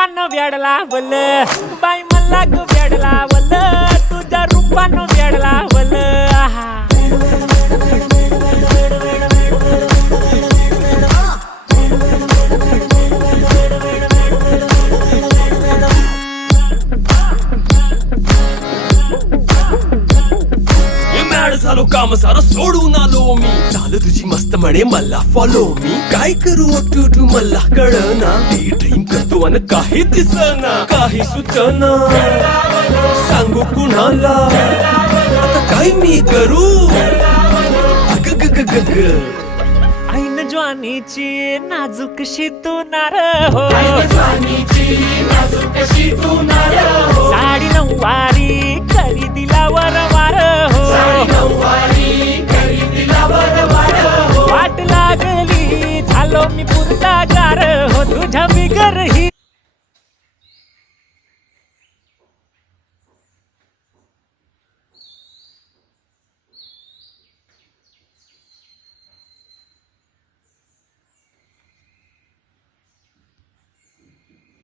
रूपानं वेड लावल बाई मला ग वेड लावल तुझ्या रूपानं वेड लावल झालो काम सारा सोडून आलो मी चाल तुझी मस्त म्हणे मला फॉलो मी काय करू टू मला कळना ड्रीम करतो आणि काही दिसना काही सुचना सांगू कुणाला आता काय मी करू ऐन ज्वानीची नाजूकशी तू नार हो साडी नऊवारी करी दिलावर वार हो वाट लागली झालो मी पुरता गार हो तुझ्या बिगर